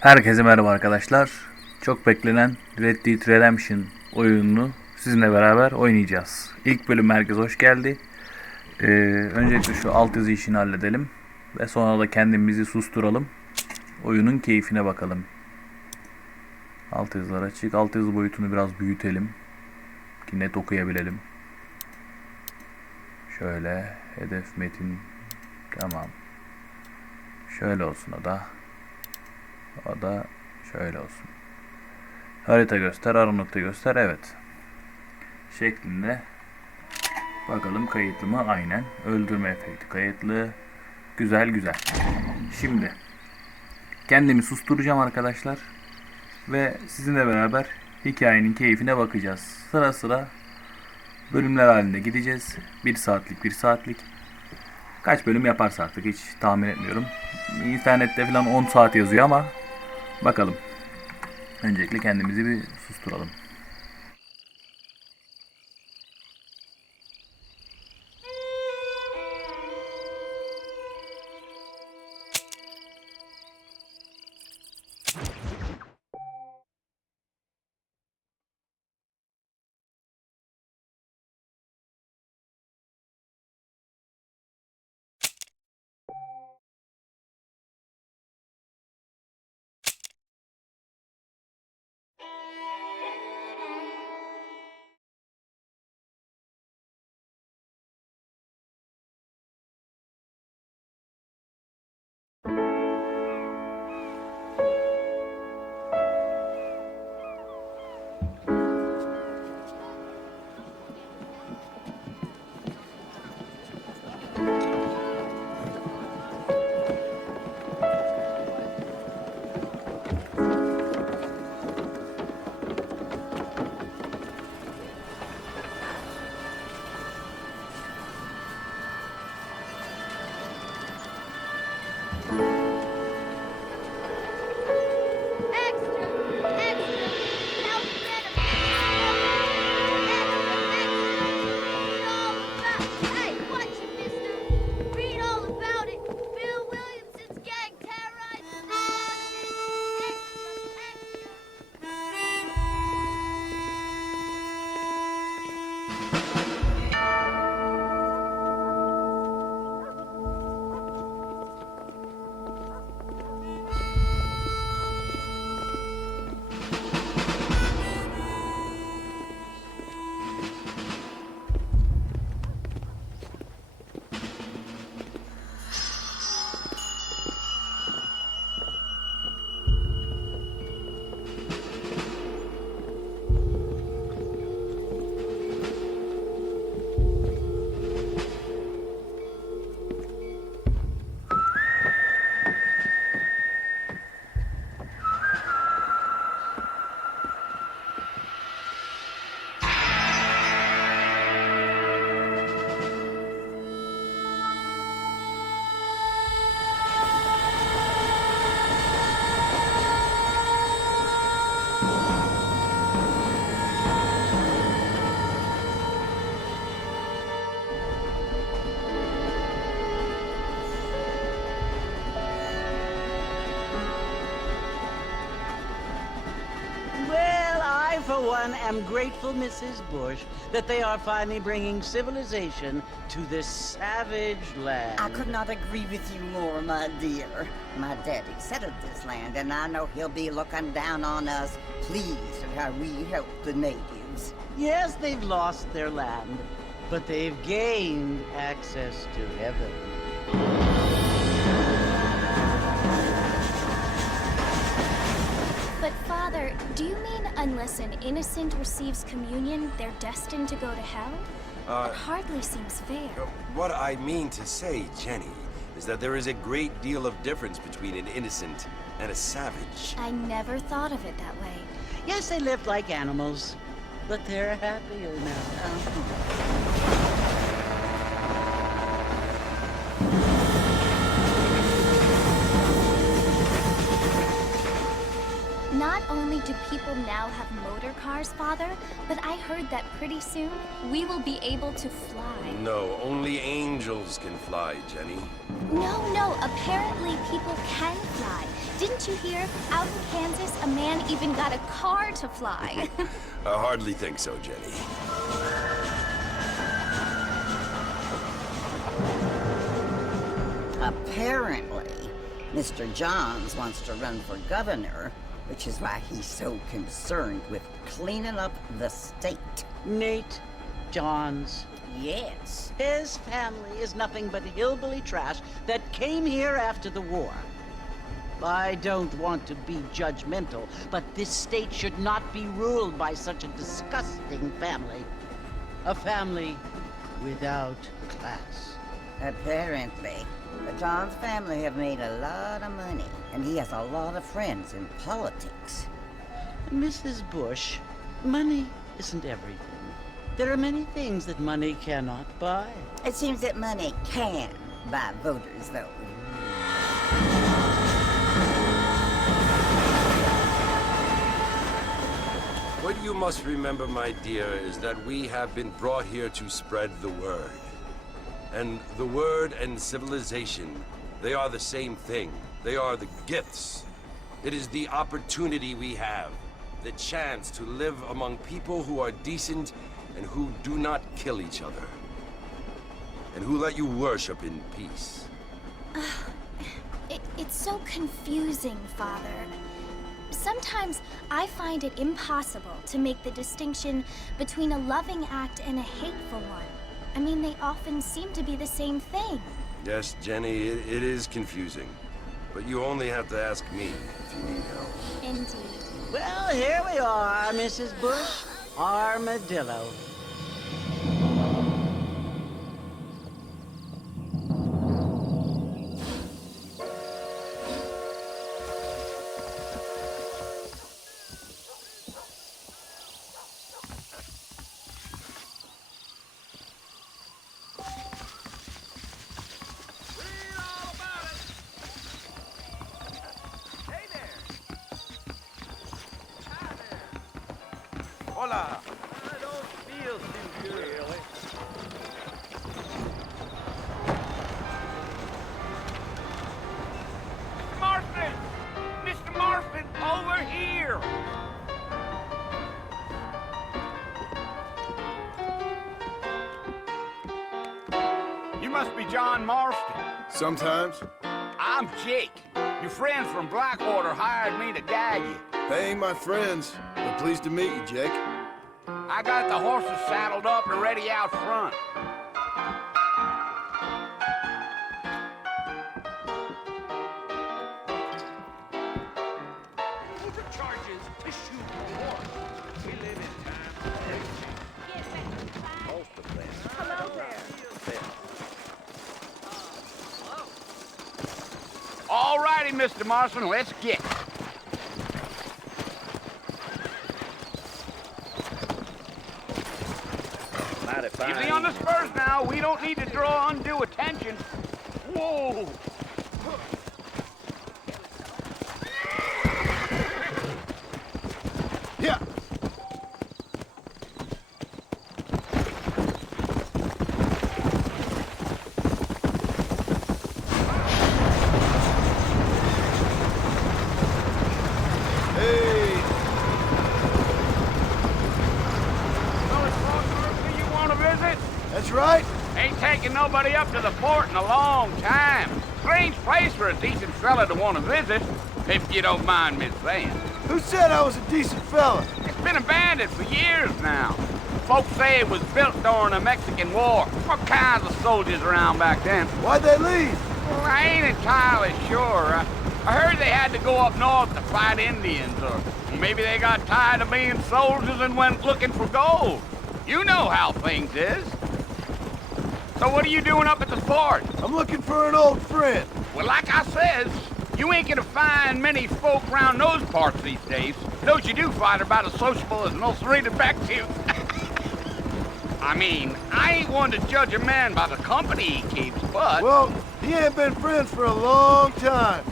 Herkese merhaba arkadaşlar. Çok beklenen RedDeadRedemption oyununu sizinle beraber oynayacağız. İlk bölüm herkes hoş geldi. Öncelikle şu altyazı işini halledelim. Ve sonra da kendimizi susturalım. Oyunun keyfine bakalım. Altyazılar açık. Altyazı boyutunu biraz büyütelim. Ki net okuyabilelim. Şöyle hedef metin. Tamam. Şöyle olsun o da. O da şöyle olsun. Harita göster, ara nokta göster. Evet. Şeklinde. Bakalım kayıtlı mı? Aynen. Öldürme efekti kayıtlı. Güzel güzel. Şimdi kendimi susturacağım arkadaşlar. Ve sizinle beraber hikayenin keyfine bakacağız. Sıra sıra bölümler halinde gideceğiz. 1 saatlik 1 saatlik. Kaç bölüm yaparsa artık hiç tahmin etmiyorum. İnternette falan 10 saat yazıyor ama bakalım. Öncelikle kendimizi bir susturalım. For one, am grateful, Mrs. Bush, that they are finally bringing civilization to this savage land. I could not agree with you more, my dear. My daddy settled this land, and I know he'll be looking down on us, pleased at how we help the natives. Yes, they've lost their land, but they've gained access to heaven. But Father, do you mean unless an innocent receives communion, they're destined to go to hell? That hardly seems fair. What I mean to say, Jenny, is that there is a great deal of difference between an innocent and a savage. I never thought of it that way. Yes, they lived like animals, but they're happier now. Not only do people now have motor cars, Father, but I heard that pretty soon we will be able to fly. No, only angels can fly, Jenny. No, apparently people can fly. Didn't you hear? Out in Kansas, a man even got a car to fly. I hardly think so, Jenny. Apparently, Mr. Johns wants to run for governor, which is why he's so concerned with cleaning up the state. Nate Johns. Yes. His family is nothing but hillbilly trash that came here after the war. I don't want to be judgmental, but this state should not be ruled by such a disgusting family. A family without class. Apparently. The Johns family have made a lot of money, and he has a lot of friends in politics. Mrs. Bush, money isn't everything. There are many things that money cannot buy. It seems that money can buy voters, though. What you must remember, my dear, is that we have been brought here to spread the word. And the word and civilization, they are the same thing. They are the gifts. It is the opportunity we have, the chance to live among people who are decent and who do not kill each other. And who let you worship in peace. It's so confusing, Father. Sometimes I find it impossible to make the distinction between a loving act and a hateful one. I mean, they often seem to be the same thing. Yes, Jenny, it is confusing. But you only have to ask me if you need help. Indeed. Well, here we are, Mrs. Bush. Armadillo. Hola. I don't feel too good. Really? Marston! Mr. Marston, over here! You must be John Marston. Sometimes. I'm Jake. Your friends from Blackwater hired me to guide you. They ain't my friends, but pleased to meet you, Jake. I got the horses saddled up and ready out front. Who charges to shoot a horse? We live in time. Most of them. Hello there. All righty, Mr. Marston, let's get. Easy on the spurs now. We don't need to draw undue attention. Whoa! Yeah. Hey. You want to visit? That's right. Ain't taking nobody up to the fort in a long time. Strange place for a decent fella to want to visit, if you don't mind me saying. Who said I was a decent fella? It's been abandoned for years now. Folks say it was built during the Mexican War. All kinds of soldiers around back then. Why'd they leave? Well, I ain't entirely sure. I heard they had to go up north to fight Indians, or maybe they got tired of being soldiers and went looking for gold. You know how things is. So what are you doing up at the fort? I'm looking for an old friend. Well, like I says, you ain't gonna find many folk around those parts these days. Those you do find are about as sociable as most rated back to you. I mean, I ain't one to judge a man by the company he keeps, but... Well, he ain't been friends for a long time.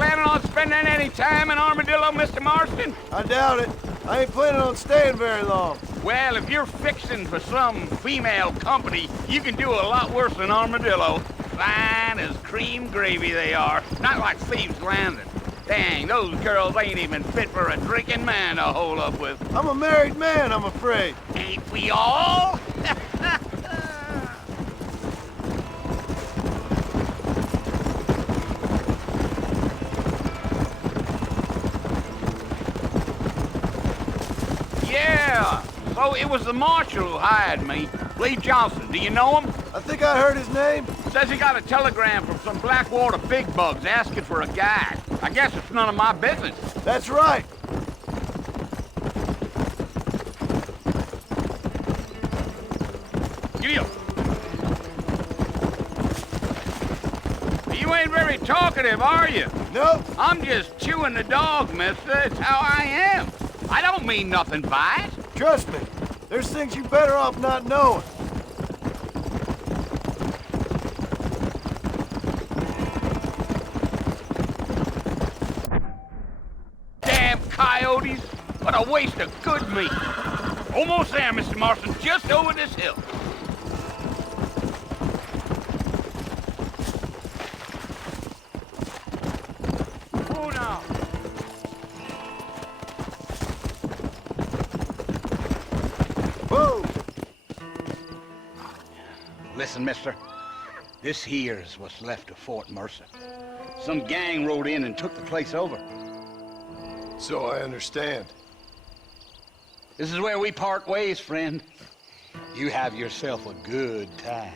planning on spending any time in Armadillo, Mr. Marston? I doubt it. I ain't planning on staying very long. Well, if you're fixing for some female company, you can do a lot worse than Armadillo. Fine as cream gravy they are, not like Thieves' Landing. Dang, those girls ain't even fit for a drinking man to hole up with. I'm a married man, I'm afraid. Ain't we all? Yeah, so it was the marshal who hired me. Lee Johnson, do you know him? I think I heard his name. Says he got a telegram from some Blackwater big bugs asking for a guide. I guess it's none of my business. That's right. Giddy up. You ain't very talkative, are you? Nope. I'm just chewing the dog, mister. It's how I am. I don't mean nothing by it. Trust me. There's things you better off not knowing. Damn coyotes. What a waste of good meat. Almost there, Mr. Marston. Just over this hill. Oh, now. Whoa! Listen, mister. This here's what's left of Fort Mercer. Some gang rode in and took the place over. So I understand. This is where we part ways, friend. You have yourself a good time.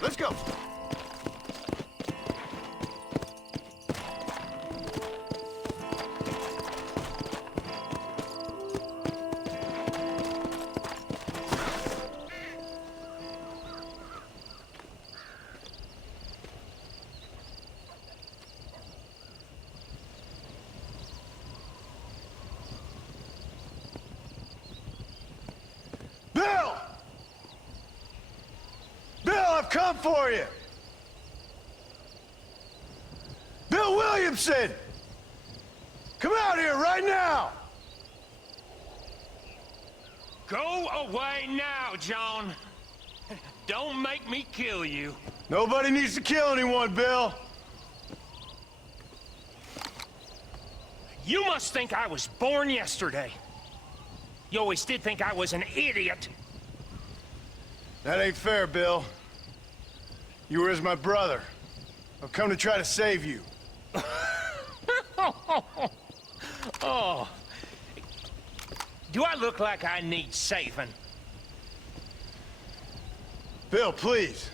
Let's go. Bill! Bill, I've come for you! Bill Williamson! Come out here right now! Go away now, John. Don't make me kill you. Nobody needs to kill anyone, Bill. You must think I was born yesterday. You always did think I was an idiot. That ain't fair, Bill. You were as my brother. I've come to try to save you. Oh. Do I look like I need saving? Bill, please.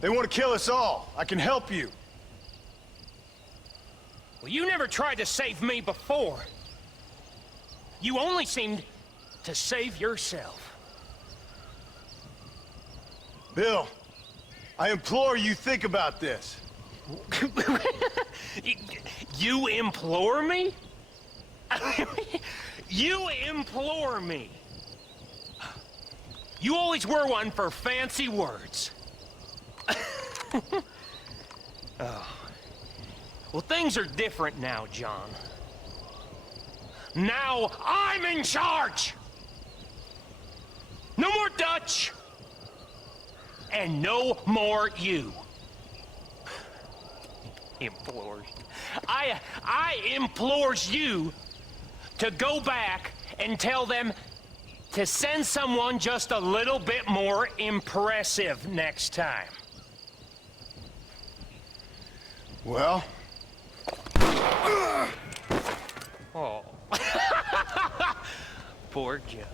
They want to kill us all. I can help you. Well, you never tried to save me before. You only seemed to save yourself. Bill, I implore you think about this. You implore me? You implore me? You always were one for fancy words. Oh. Well, things are different now, John. Now I'm in charge! No more Dutch! And no more you. Implores. I implores you to go back and tell them to send someone just a little bit more impressive next time. Well? Oh. Poor John.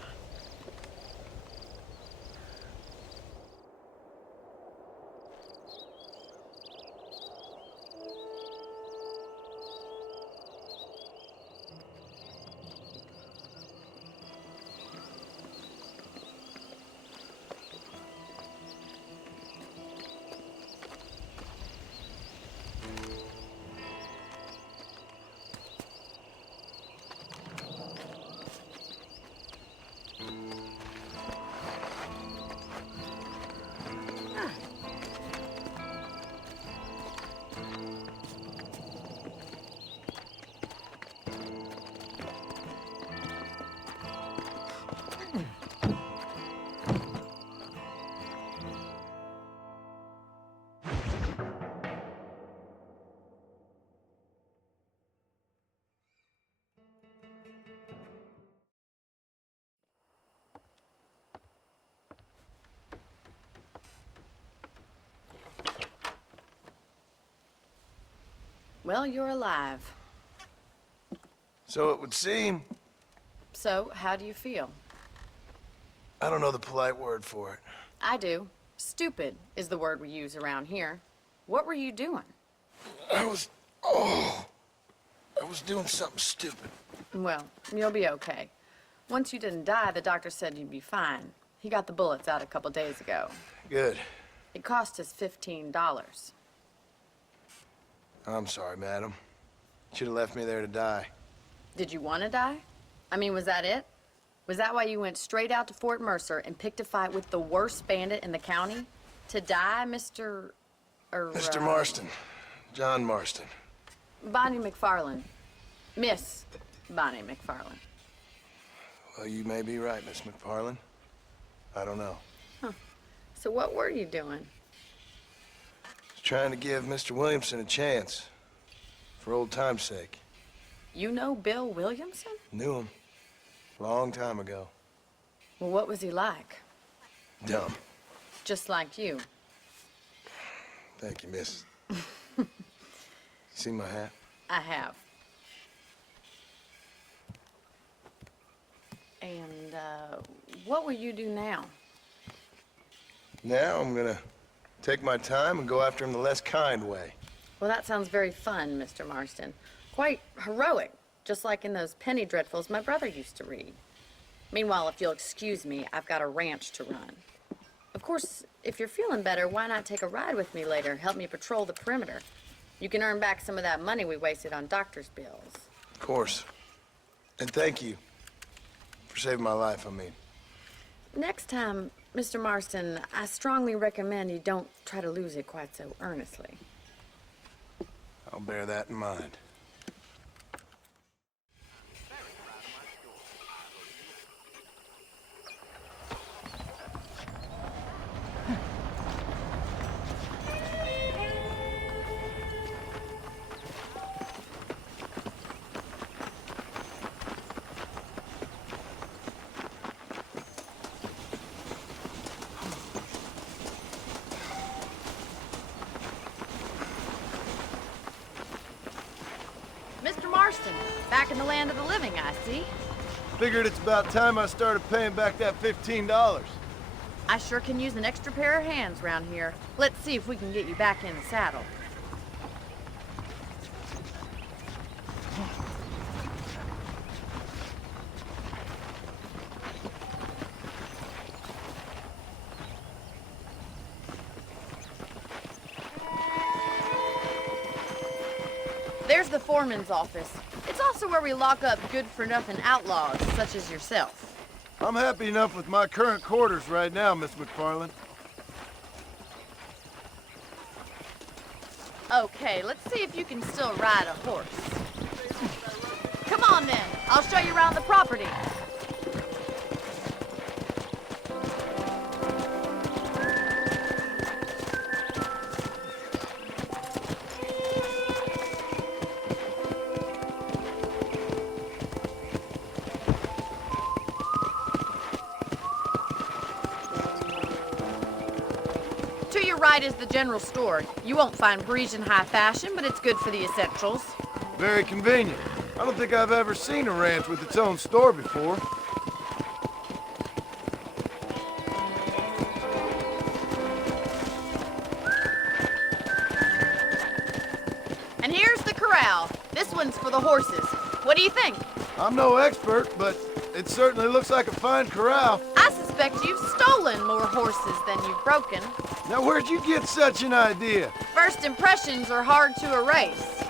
Well, you're alive. So it would seem. So, how do you feel? I don't know the polite word for it. I do. Stupid is the word we use around here. What were you doing? I was doing something stupid. Well, you'll be okay. Once you didn't die, the doctor said you'd be fine. He got the bullets out a couple days ago. Good. It cost us $15. I'm sorry, madam. Should have left me there to die. Did you want to die? I mean, was that it? Was that why you went straight out to Fort Mercer and picked a fight with the worst bandit in the county? To die, Mr. Mr. Marston. John Marston. Bonnie McFarland. Miss Bonnie McFarland. Well, you may be right, Miss McFarland. I don't know. So what were you doing? Just trying to give Mr. Williamson a chance. For old time's sake. You know Bill Williamson? Knew him. Long time ago. Well, what was he like? Dumb. Just like you. Thank you, miss. See my hat? I have. And, what will you do now? Now I'm gonna take my time and go after him the less kind way. Well, that sounds very fun, Mr. Marston. Quite heroic, just like in those penny dreadfuls my brother used to read. Meanwhile, if you'll excuse me, I've got a ranch to run. Of course, if you're feeling better, why not take a ride with me later? Help me patrol the perimeter. You can earn back some of that money we wasted on doctor's bills. Of course. And thank you for saving my life, I mean. Next time, Mr. Marston, I strongly recommend you don't try to lose it quite so earnestly. I'll bear that in mind. Mr. Marston, back in the land of the living, I see. Figured it's about time I started paying back that $15. I sure can use an extra pair of hands around here. Let's see if we can get you back in the saddle. There's the foreman's office. It's also where we lock up good-for-nothing outlaws, such as yourself. I'm happy enough with my current quarters right now, Miss McFarland. Okay, let's see if you can still ride a horse. Come on then, I'll show you around the property. To your right is the general store. You won't find Parisian high fashion, but it's good for the essentials. Very convenient. I don't think I've ever seen a ranch with its own store before. And here's the corral. This one's for the horses. What do you think? I'm no expert, but it certainly looks like a fine corral. I suspect you've stolen more horses than you've broken. Now, where'd you get such an idea? First impressions are hard to erase.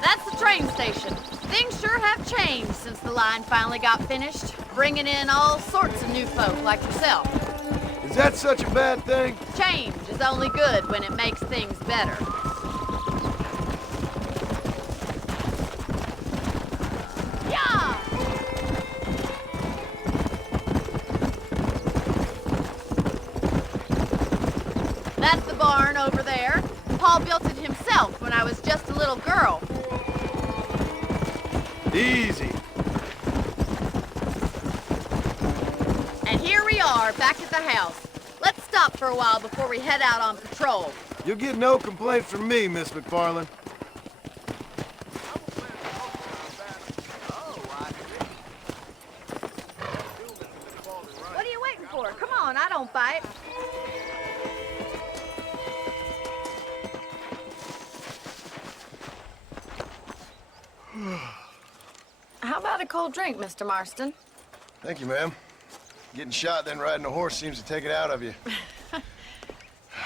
That's the train station. Things sure have changed since the line finally got finished, bringing in all sorts of new folk like yourself. Is that such a bad thing? Change is only good when it makes things better. Yeah! That's the barn over there. Paul built it himself when I was just a little girl. Easy. And here we are, back at the house. Let's stop for a while before we head out on patrol. You'll get no complaints from me, Miss McFarland. What are you waiting for? Come on, I don't bite. How about a cold drink, Mr. Marston? Thank you, ma'am. Getting shot, then riding a horse seems to take it out of you.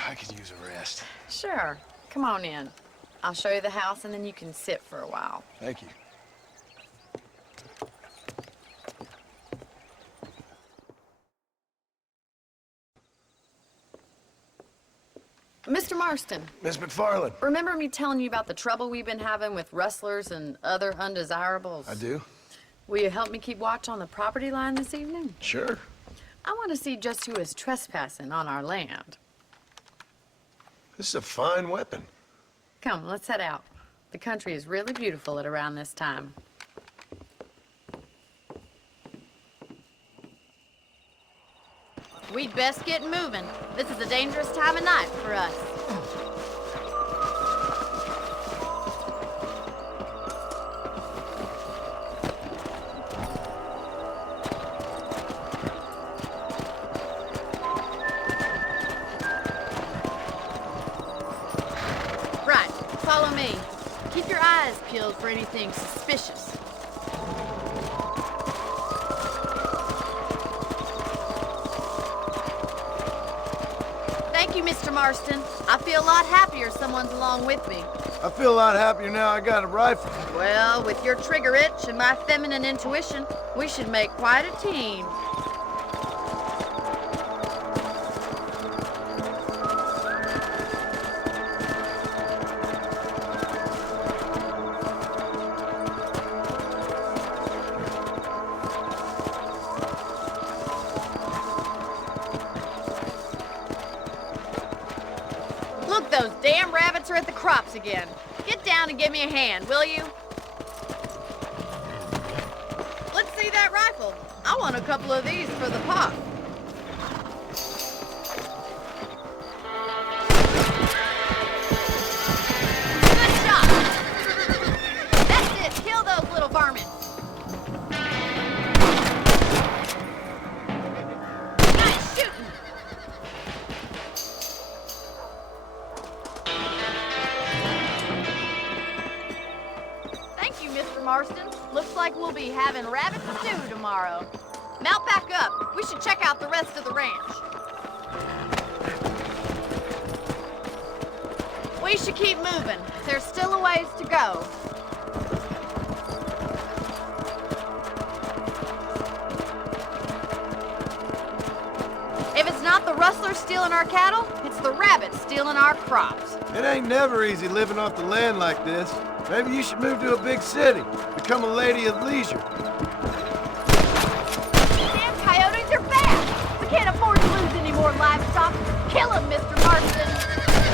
I could use a rest. Sure. Come on in. I'll show you the house, and then you can sit for a while. Thank you. Mr. Marston, Miss McFarland. remember me telling you about the trouble we've been having with rustlers and other undesirables? I do. Will you help me keep watch on the property line this evening? Sure. I want to see just who is trespassing on our land. This is a fine weapon. Come, let's head out. The country is really beautiful at around this time. We'd best get moving. This is a dangerous time of night for us. Right, follow me. Keep your eyes peeled for anything suspicious. Thank you, Mr. Marston. I feel a lot happier someone's along with me. I feel a lot happier now I got a rifle. Well, with your trigger itch and my feminine intuition, we should make quite a team. Look, those damn rabbits are at the crops again. Get down and give me a hand, will you? Let's see that rifle. I want a couple of these for the pot. Good shot. That's it. Kill those little varmints. Nice shooting. Thank you, Mr. Marston. Looks like we'll be having rabbit stew tomorrow. Mount back up. We should check out the rest of the ranch. We should keep moving. There's still a ways to go. If it's not the rustlers stealing our cattle, it's the rabbits stealing our crops. It ain't never easy living off the land like this. Maybe you should move to a big city. Become a lady of leisure. Damn coyotes are bad. We can't afford to lose any more livestock. Kill them, Mr. Marston.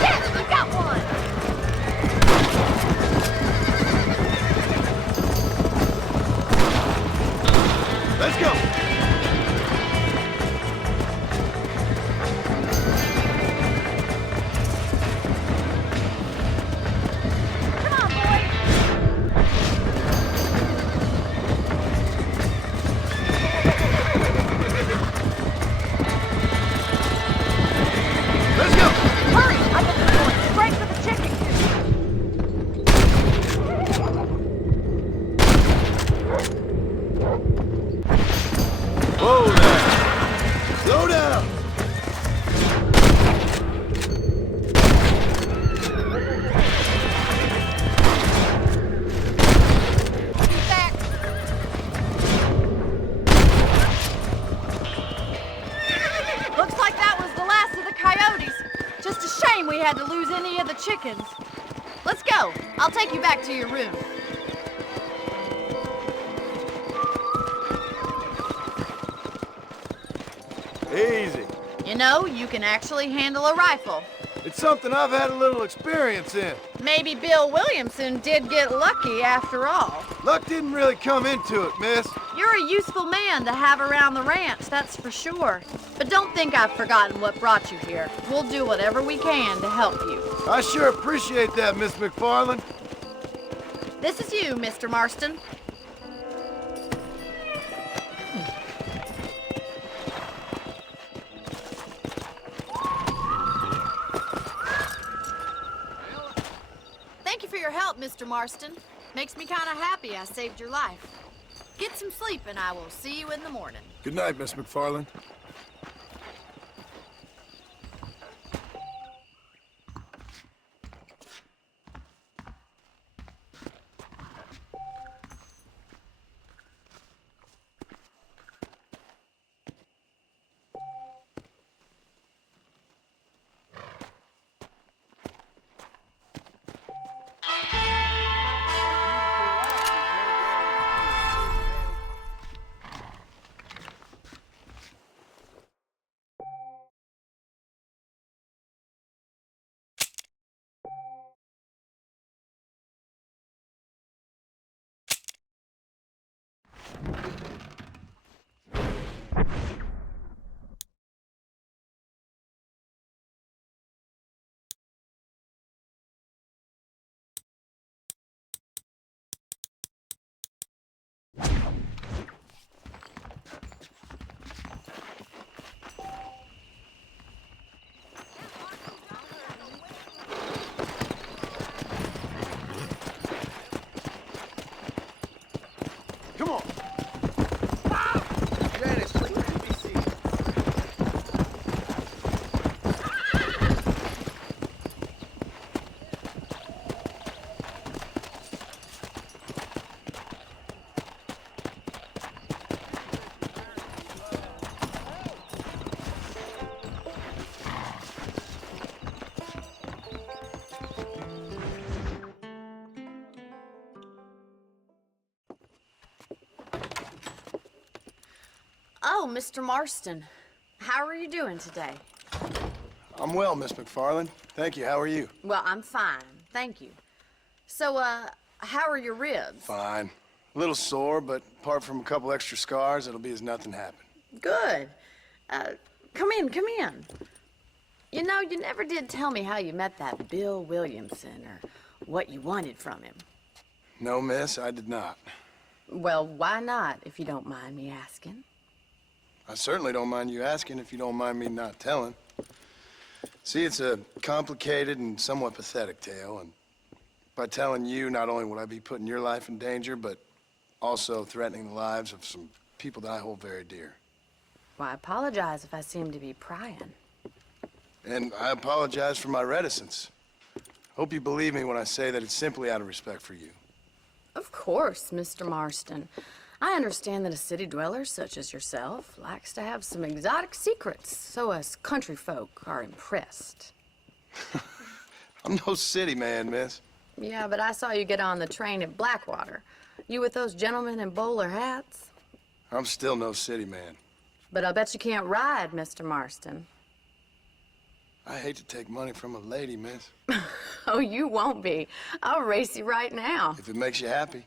Yes, we got one. Let's go. Come on, boys. Let's go. Hurry! I think we're going straight for the chicken coop. Whoa there. Slow down. Back. Looks like that was the last of the coyotes. Just a shame we had to lose any of the chickens. Let's go. I'll take you back to your room. Easy. You know, you can actually handle a rifle. It's something I've had a little experience in. Maybe Bill Williamson did get lucky after all. Luck didn't really come into it, miss. You're a useful man to have around the ranch, that's for sure. But don't think I've forgotten what brought you here. We'll do whatever we can to help you. I sure appreciate that, Miss McFarland. This is you, Mr. Marston. Thank you for your help, Mr. Marston. Makes me kind of happy I saved your life. Get some sleep and I will see you in the morning. Good night, Miss McFarland. Come on. Janice, please be seated. Oh, Mr. Marston. How are you doing today? I'm well, Miss McFarland. Thank you. How are you? Well, I'm fine. Thank you. So, how are your ribs? Fine. A little sore, but apart from a couple extra scars, it'll be as nothing happened. Good. Come in, come in. You know, you never did tell me how you met that Bill Williamson or what you wanted from him. No, miss, I did not. Well, why not, if you don't mind me asking? I certainly don't mind you asking if you don't mind me not telling. See, it's a complicated and somewhat pathetic tale, and by telling you, not only would I be putting your life in danger, but also threatening the lives of some people that I hold very dear. Well, I apologize if I seem to be prying. And I apologize for my reticence. Hope you believe me when I say that it's simply out of respect for you. Of course, Mr. Marston. I understand that a city dweller such as yourself likes to have some exotic secrets, so us country folk are impressed. I'm no city man, miss. Yeah, but I saw you get on the train at Blackwater. You with those gentlemen in bowler hats? I'm still no city man. But I bet you can't ride, Mr. Marston. I hate to take money from a lady, miss. Oh, you won't be. I'll race you right now. If it makes you happy.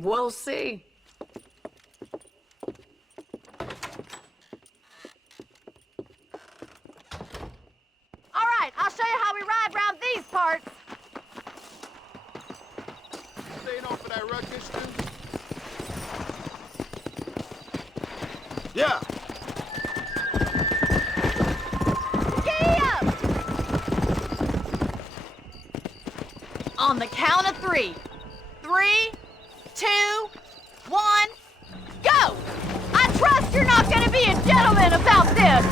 We'll see. All right, I'll show you how we ride round these parts. Staying off of that ruckus, dude? Yeah. On the count of 3. 3, 2, 1, go! I trust you're not gonna be a gentleman about this!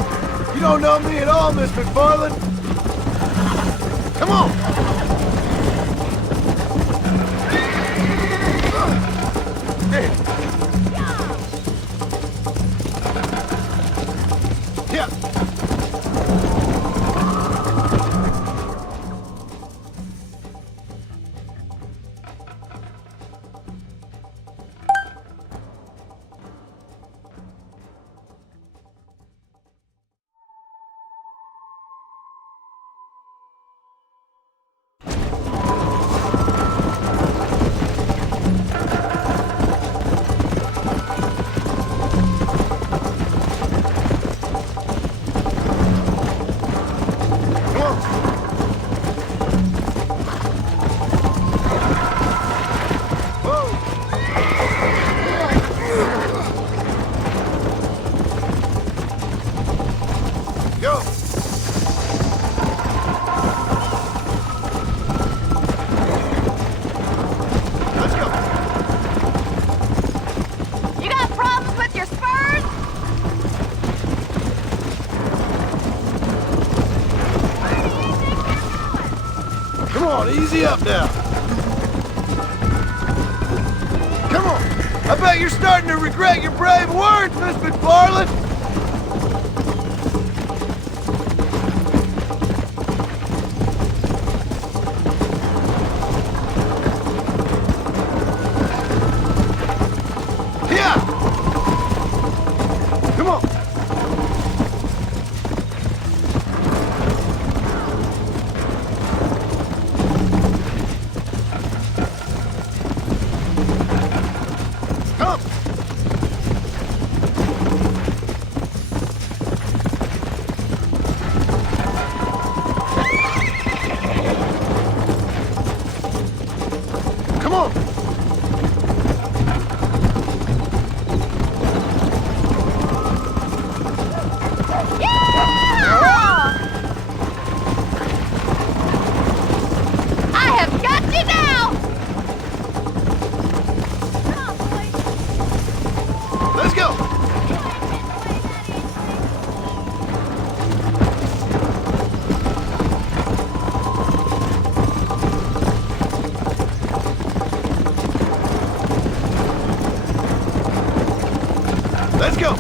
You don't know me at all, Miss McFarland. Come on! Hey. Yeah. boots with your spurs? Come on, easy up now. Come on. I bet you're starting to regret your brave words, Miss McFarland. Yeah. Come on. Come. Come on. I have got you now! Let's go. Let's go.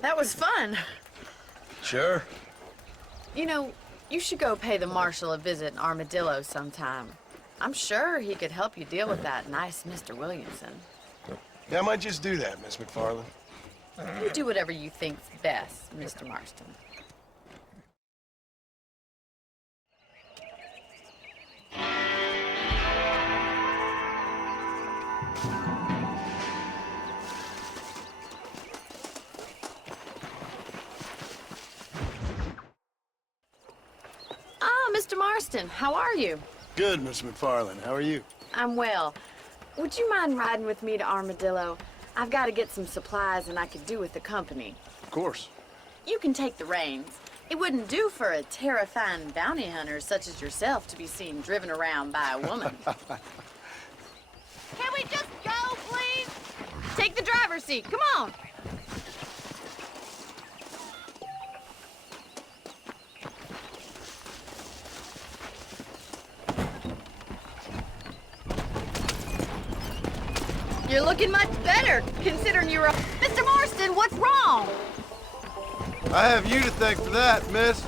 That was fun. Sure. You know, you should go pay the marshal a visit in Armadillo sometime. I'm sure he could help you deal with that nice Mr. Williamson. Yeah, I might just do that, Miss McFarland. You do whatever you think's best, Mr. Marston. Ah, Mr. Marston, how are you? Good, Miss McFarland. How are you? I'm well. Would you mind riding with me to Armadillo? I've got to get some supplies and I could do with the company. Of course. You can take the reins. It wouldn't do for a terrifying bounty hunter such as yourself to be seen driven around by a woman. Can we just go, please? Take the driver's seat. Come on. You're looking much better, considering you were a... Mr. Marston, what's wrong? I have you to thank for that, miss.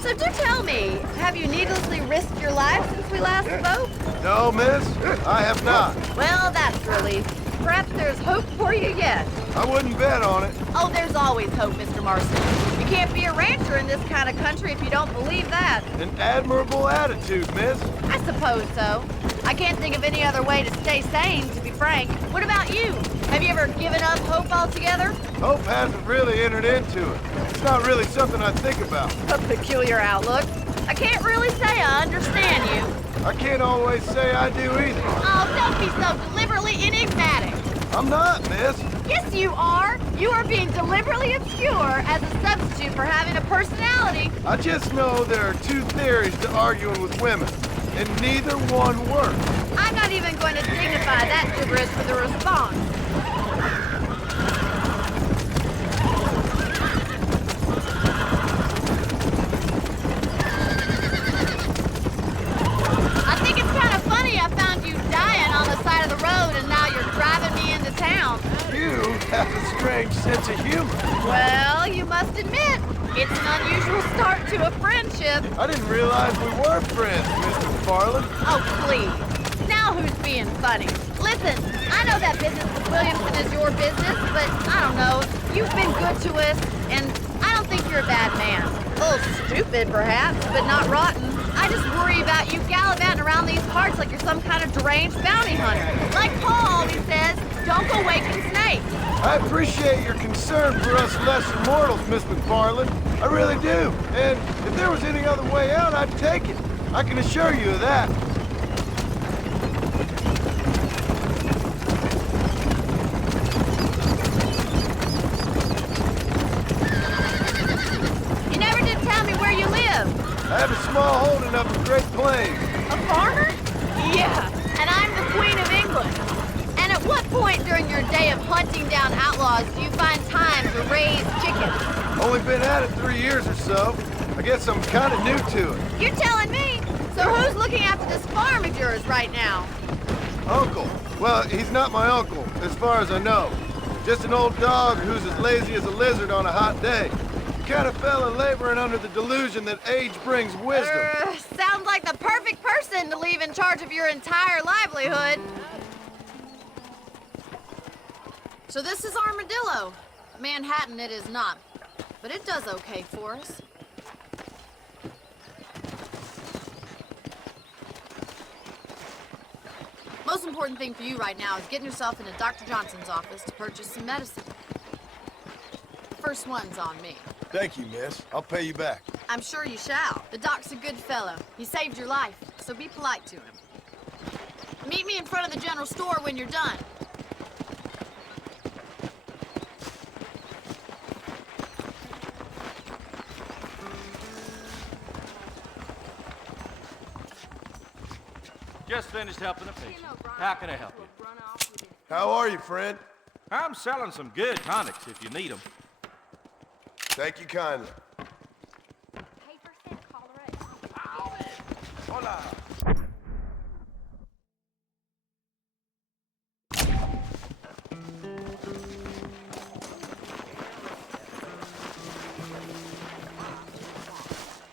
So do tell me, have you needlessly risked your life since we last spoke? No, miss, I have not. Well, that's a relief. Perhaps there's hope for you yet. I wouldn't bet on it. Oh, there's always hope, Mr. Marston. You can't be a rancher in this kind of country if you don't believe that. An admirable attitude, miss. I suppose so. I can't think of any other way to stay sane, to be frank. What about you? Have you ever given up hope altogether? Hope hasn't really entered into it. It's not really something I think about. A peculiar outlook. I can't really say I understand you. I can't always say I do either. Oh, don't be so deliberately enigmatic. I'm not, miss. Yes, you are. You are being deliberately obscure as a substitute for having a personality. I just know there are two theories to arguing with women, and neither one works. I'm not even going to dignify that gibberish with a response. I think it's kind of funny I found you dying on the side of the road and now you're driving me into town. You have a strange sense of humor. Well, you must admit, it's an unusual start to a friendship. I didn't realize we were friends, Mr. McFarland. Oh, please. Now who's being funny? Listen, I know that business with Williamson is your business, but I don't know. You've been good to us, and I don't think you're a bad man. A little stupid, perhaps, but not rotten. I just worry about you gallivanting around these parts like you're some kind of deranged bounty hunter. Like Paul always says, don't go waking snakes. I appreciate your concern for us lesser mortals, Miss McFarland. I really do. And if there was any other way out, I'd take it. I can assure you of that. up in Great Plains. A farmer? Yeah, and I'm the Queen of England. And at what point during your day of hunting down outlaws do you find time to raise chickens? Only been at it 3 years or so. I guess I'm kind of new to it. You're telling me? So who's looking after this farm of yours right now? Uncle. Well, he's not my uncle, as far as I know. Just an old dog who's as lazy as a lizard on a hot day. Kind of fella laboring under the delusion that age brings wisdom. Sounds like the perfect person to leave in charge of your entire livelihood. So this is Armadillo. Manhattan it is not, but it does okay for us. Most important thing for you right now is getting yourself into Dr. Johnson's office to purchase some medicine. The first one's on me. Thank you, miss. I'll pay you back. I'm sure you shall. The doc's a good fellow. He saved your life, so be polite to him. Meet me in front of the general store when you're done. Just finished helping a patient. How can I help you? How are you, friend? I'm selling some good tonics if you need them. Thank you kindly. Hola.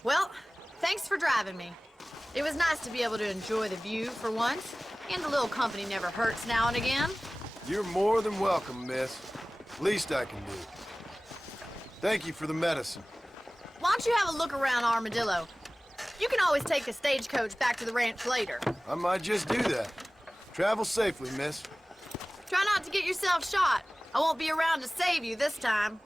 Well, thanks for driving me. It was nice to be able to enjoy the view for once, and a little company never hurts now and again. You're more than welcome, miss. Least I can do. Thank you for the medicine. Why don't you have a look around Armadillo? You can always take a stagecoach back to the ranch later. I might just do that. Travel safely, miss. Try not to get yourself shot. I won't be around to save you this time.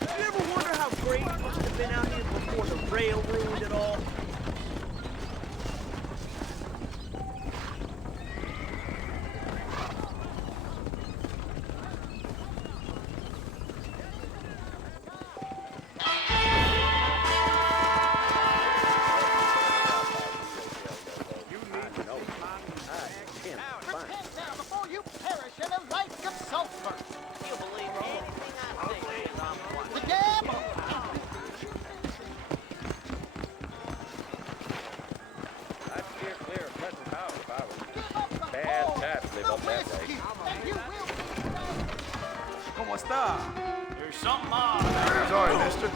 You ever wonder how great it must have been out here before the railroad and all? ¿Cómo está? There's something on there. Sorry, mister.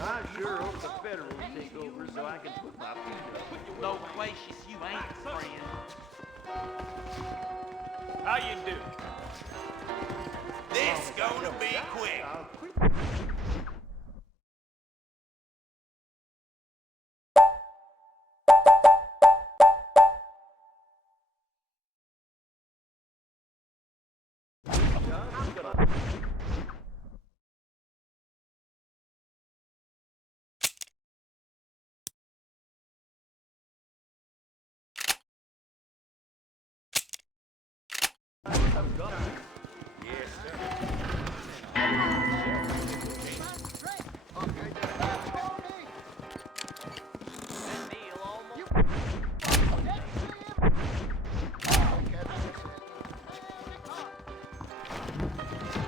I sure hope the Federals take over so I can put my feet up. Loquacious, you ain't, friend. How you do? This gonna be quick. Yes, sir.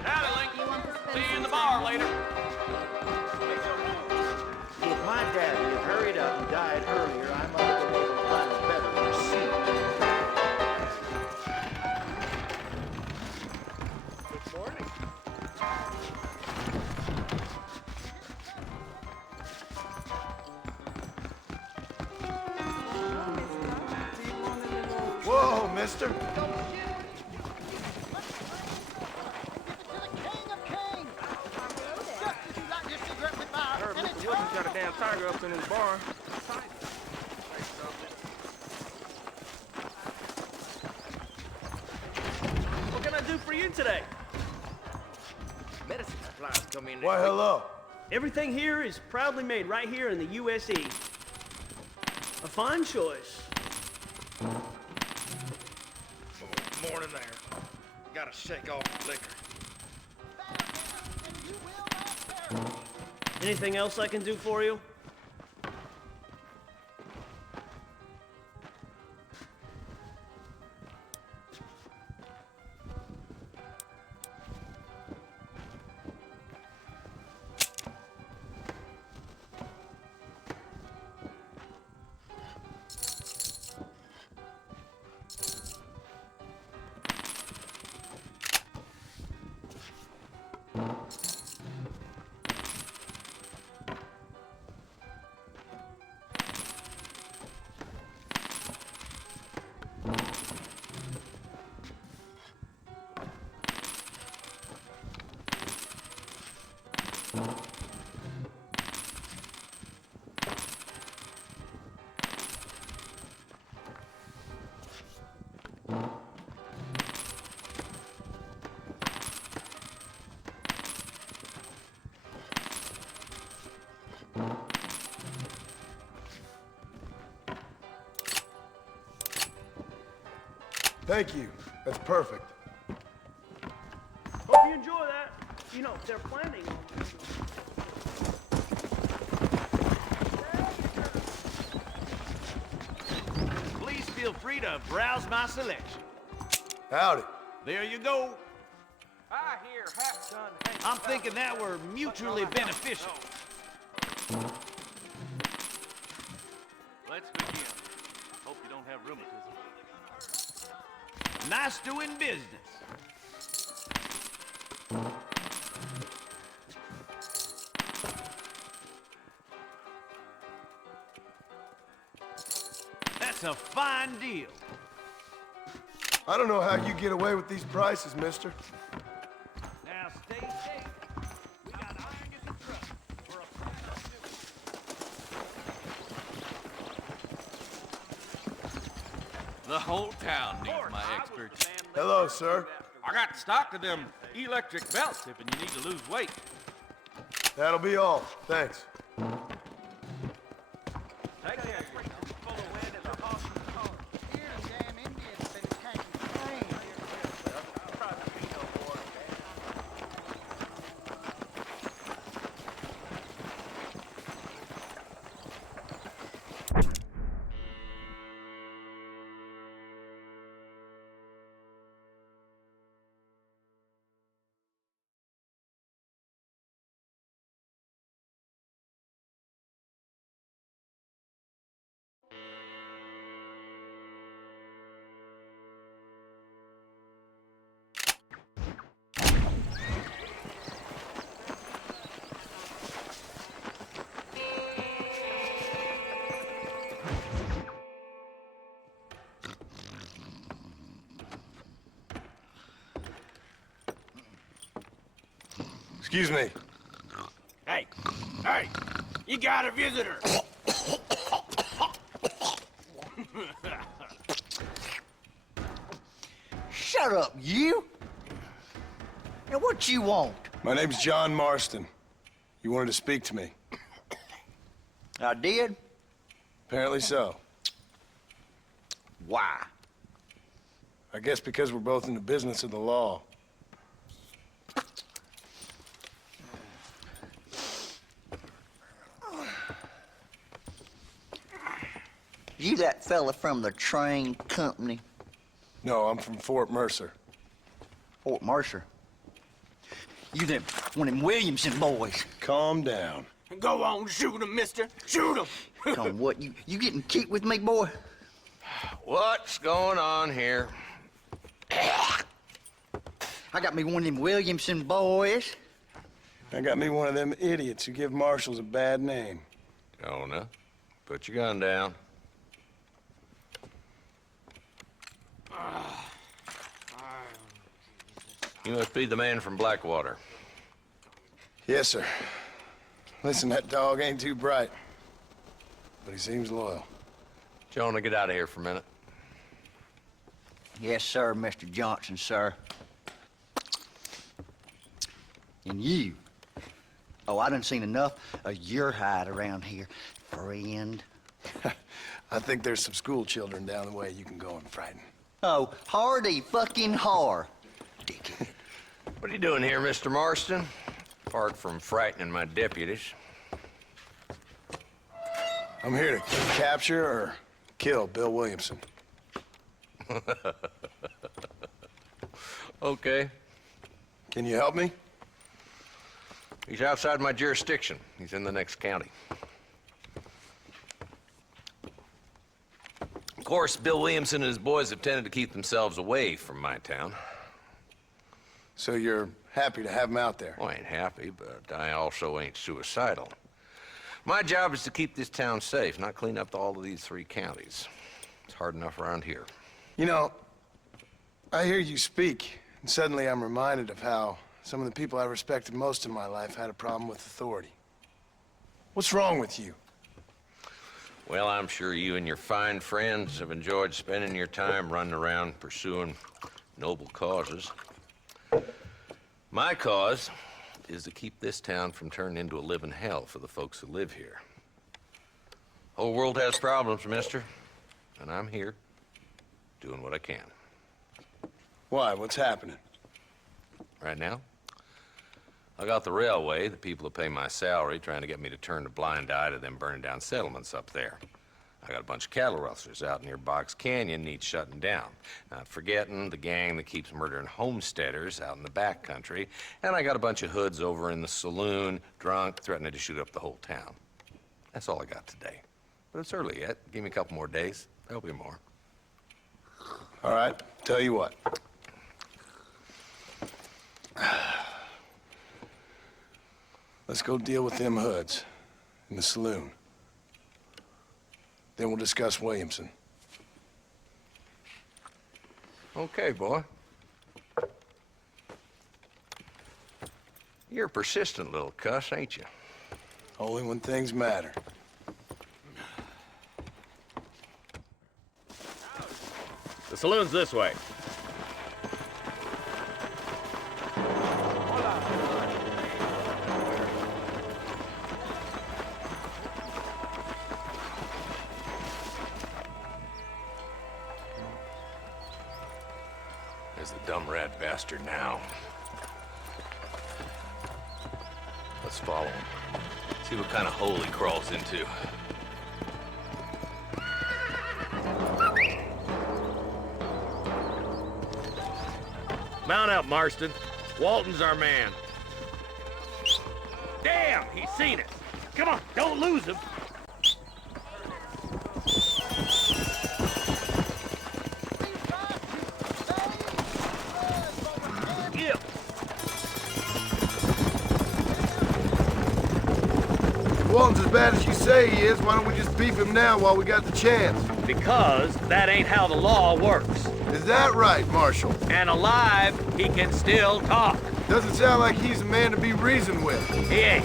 Howdy, Lincoln. See you in the bar later. If my daddy had hurried up and died earlier, I might have been able to find a better receipt. Good morning. Whoa, mister. Heard Mr. Wilson's got a damn tiger up in his barn. What can I do for you today? Medicine supplies come in. Why, hello. Everything here is proudly made right here in the USA. A fine choice. Morning there. gotta shake off the liquor. Anything else I can do for you? Thank you. That's perfect. Hope you enjoy that. You know, they're planning on... Please feel free to browse my selection. Howdy. There you go. I hear half-done. I'm thinking that we're mutually beneficial. Let's begin. Hope you don't have rheumatism. Nice doing business. That's a fine deal. I don't know how you get away with these prices, mister. Now stay safe. We got iron in the truck for a price of new. The whole town needs my experts. Hello, sir. I got stock of them electric belts if you need to lose weight. That'll be all. Thanks. Take care. Full of wind and the horse and the car. Here, damn Indians been attacking trains. Probably be no more, man. Excuse me. Hey, hey, you got a visitor. Shut up, you! Now, what you want? My name's John Marston. You wanted to speak to me. I did? Apparently so. Why? I guess because we're both in the business of the law. You that fella from the train company? No, I'm from Fort Mercer. Fort Mercer? You them, one of them Williamson boys. Calm down. Go on, shoot him, mister. Shoot him. Come, what, you getting kicked with me, boy? What's going on here? I got me one of them Williamson boys. I got me one of them idiots who give marshals a bad name. Jonah, put your gun down. You must be the man from Blackwater. Yes, sir. Listen, that dog ain't too bright, but he seems loyal. Jonah, get out of here for a minute. Yes, sir, Mr. Johnson, sir. And you. Oh, I done seen enough of your hide around here, friend. I think there's some school children down the way you can go and frighten. Oh, hardy fucking har. dickhead. What are you doing here, Mr. Marston? Apart from frightening my deputies. I'm here to capture or kill Bill Williamson. Okay. Can you help me? He's outside my jurisdiction. He's in the next county. Of course, Bill Williamson and his boys have tended to keep themselves away from my town. So you're happy to have him out there? Well, I ain't happy, but I also ain't suicidal. My job is to keep this town safe, not clean up all of these 3 counties. It's hard enough around here. You know, I hear you speak, and suddenly I'm reminded of how some of the people I respected most in my life had a problem with authority. What's wrong with you? Well, I'm sure you and your fine friends have enjoyed spending your time running around pursuing noble causes. My cause is to keep this town from turning into a living hell for the folks who live here. Whole world has problems, mister, and I'm here doing what I can. Why? What's happening? Right now, I got the railway, the people who pay my salary, trying to get me to turn a blind eye to them burning down settlements up there. I got a bunch of cattle rustlers out near Box Canyon needs shutting down. Not forgetting the gang that keeps murdering homesteaders out in the back country. And I got a bunch of hoods over in the saloon, drunk, threatening to shoot up the whole town. That's all I got today. But it's early yet. Give me a couple more days. There'll be more. All right, tell you what. Let's go deal with them hoods in the saloon. Then we'll discuss Williamson. Okay, boy. You're a persistent little cuss, ain't you? Only when things matter. The saloon's this way. There's the dumb rat bastard now. Let's follow him. See what kind of hole he crawls into. Mount up, Marston. Walton's our man. Damn, he's seen us. Come on, don't lose him. Walton's as bad as you say he is. Why don't we just beef him now while we got the chance? Because that ain't how the law works. Is that right, Marshal? And alive, he can still talk. Doesn't sound like he's a man to be reasoned with. He ain't.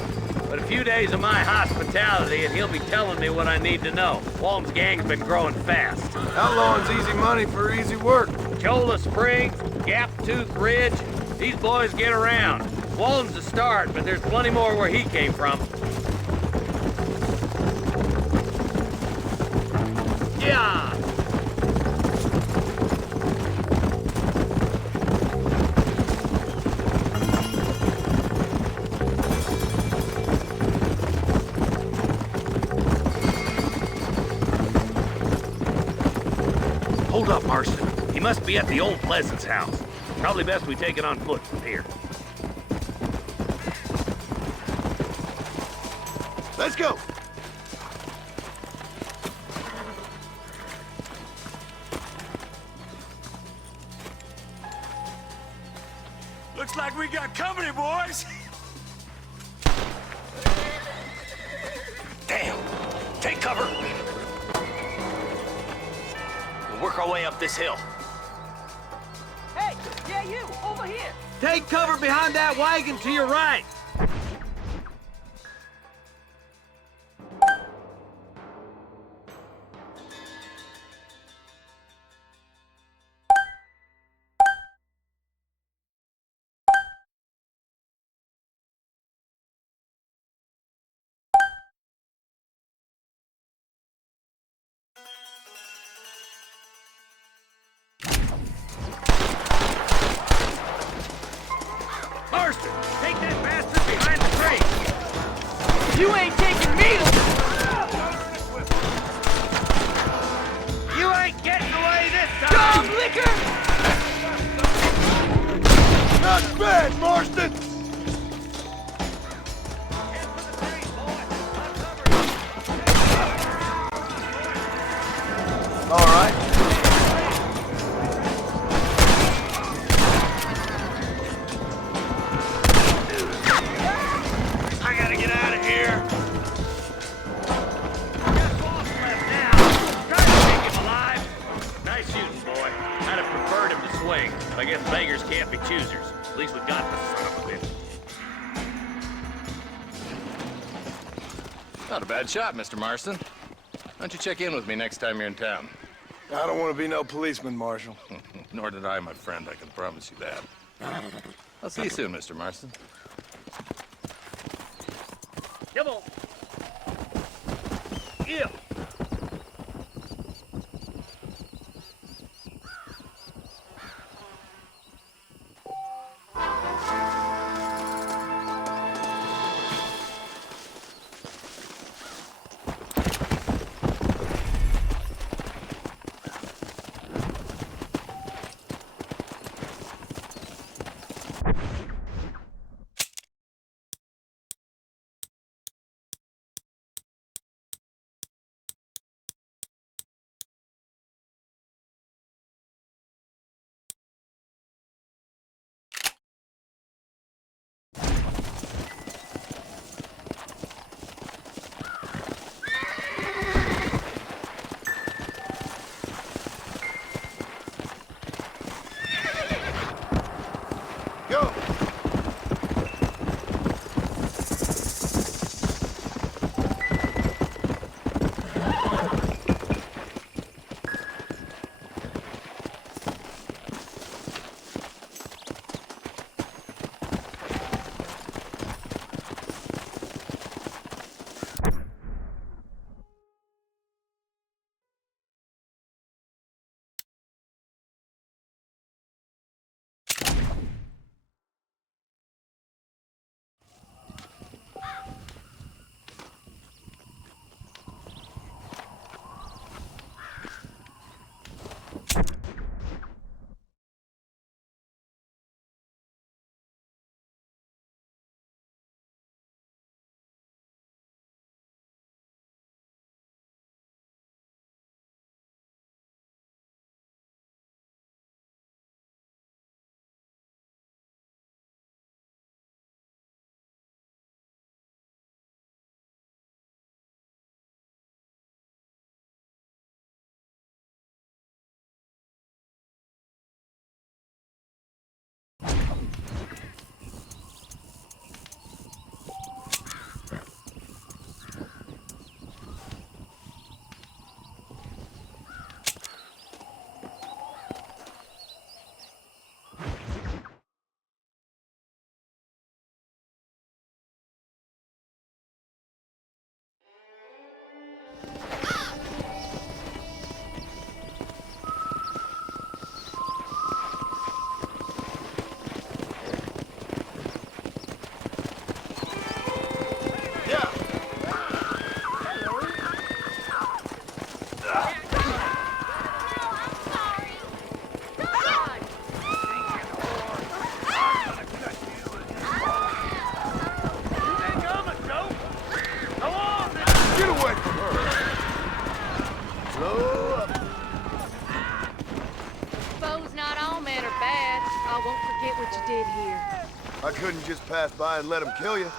But a few days of my hospitality and he'll be telling me what I need to know. Walton's gang's been growing fast. Outlawing's easy money for easy work. Cholla Springs, Gap Tooth Ridge, these boys get around. Walton's a start, but there's plenty more where he came from. Yeah! Hold up, Marston. He must be at the old Pleasance house. Probably best we take it on foot from here. Let's go! Looks like we got company, boys! Damn! Take cover! We'll work our way up this hill. Hey, yeah, you, over here. Take cover behind that wagon to your right! You ain't taking me! You ain't getting away this time! Dumb liquor! Not bad, Marston! All right. I gotta get out of here. Got boss left now. Try to take him alive. Nice shooting, boy. I'd have preferred him to swing. I guess beggars can't be choosers. At least we got the son of a bitch. Not a bad shot, Mr. Marston. Why don't you check in with me next time you're in town? I don't want to be no policeman, Marshal. Nor did I, my friend. I can promise you that. I'll see you soon, Mr. Marston. Come on. Yeah. Go! I couldn't just pass by and let him kill you.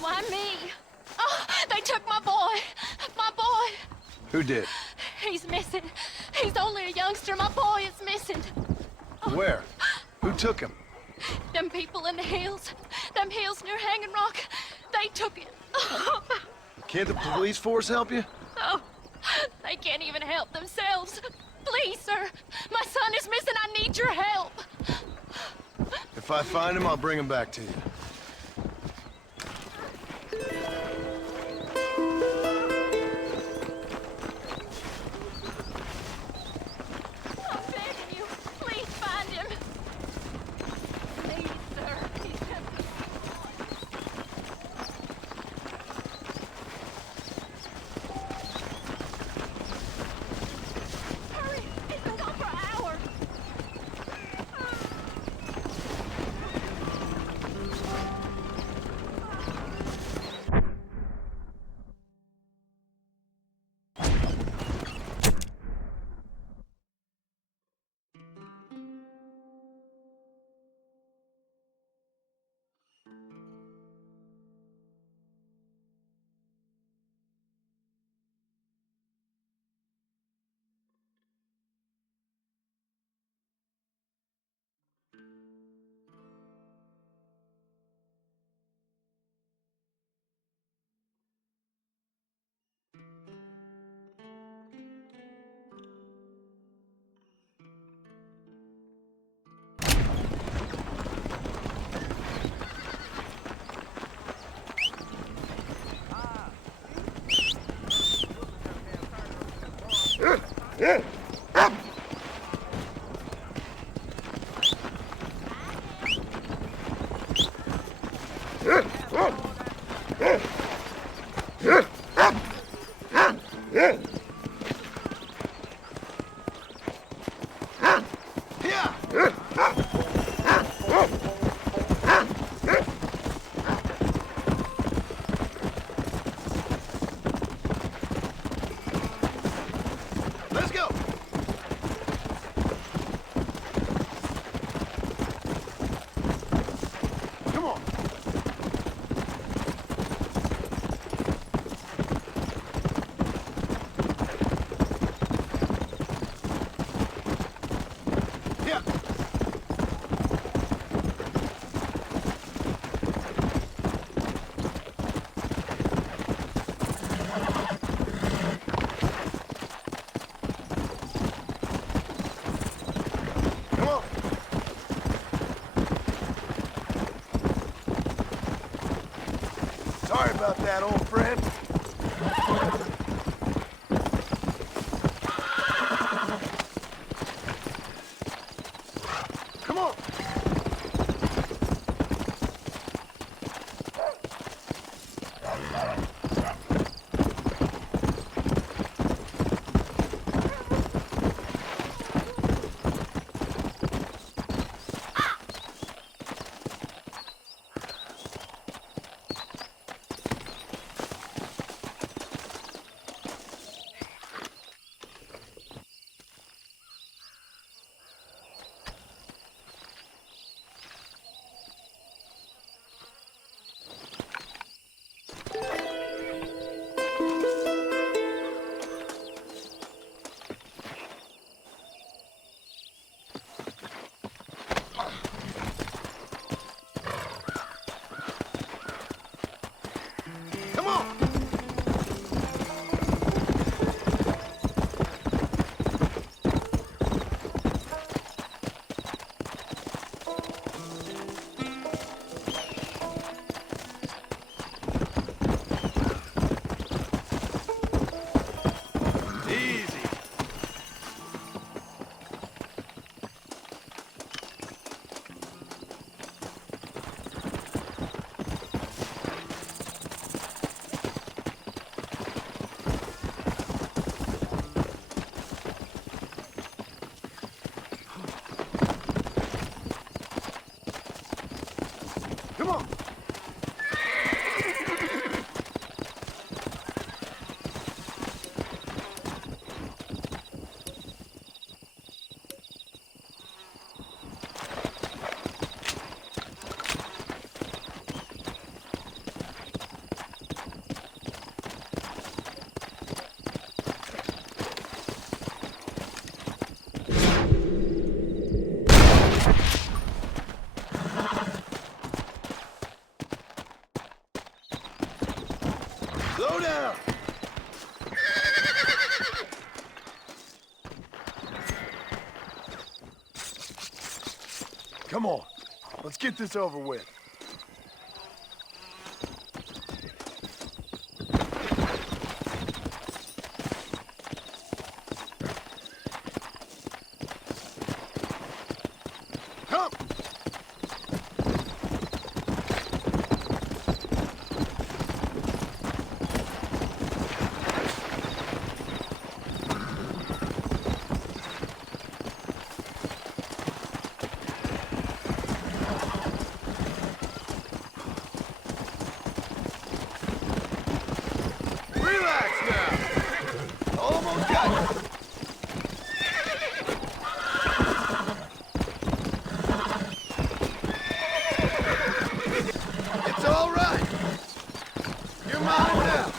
Why me? Oh, they took my boy. My boy. Who did? He's missing. He's only a youngster. My boy is missing. Where? Who took him? Them people in the hills. Them hills near Hanging Rock. They took him. Can't the police force help you? Oh, they can't even help themselves. Please, sir. My son son is missing. I need your help. If I find him, I'll bring him back to you. I'm begging you, please find him. Please, sir. He's just a Hurry! He's been gone for hours. Let's go! Come on! Yeah! Come on! Sorry about that, old friend. Come on! Come on! Easy. Come on! Slow down! Come on. Let's get this over with. Come! Relax now. Almost got it. It's all right. You're mine now.